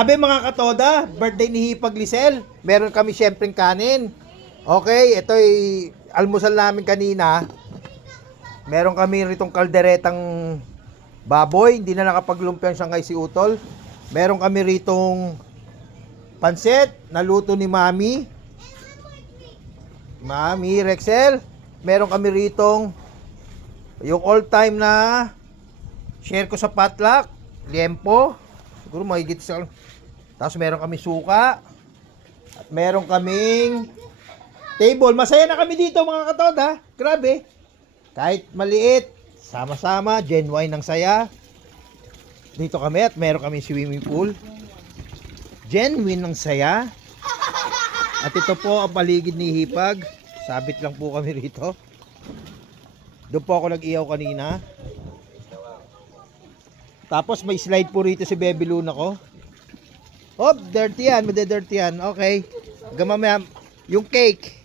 Sabi mga katoda, birthday ni Hipag Lisel. Meron kami syempreng kanin. Okay, ito ay almusal namin kanina. Meron kami ritong kalderetang baboy. Hindi na nakapaglumpia ang Shanghai si Utol. Meron kami ritong pansit na luto ni Mami. Mami Rexel. Meron kami ritong yung all time na share ko sa potluck, liempo. Siguro mahigit sa. Tapos meron kami suka. At meron kaming table. Masaya na kami dito mga katoda. Grabe. Kahit maliit, sama-sama, genuine ng saya. Dito kami at meron kami swimming pool. Genuine ng saya. At ito po ang paligid ni Hipag. Sabit lang po kami rito. Doon po ako nag-iyaw kanina. Tapos may slide po rito si Baby Luna ko. Oh, dirty yan. Made-dirty yan. Okay. Gamamaya. Yung cake.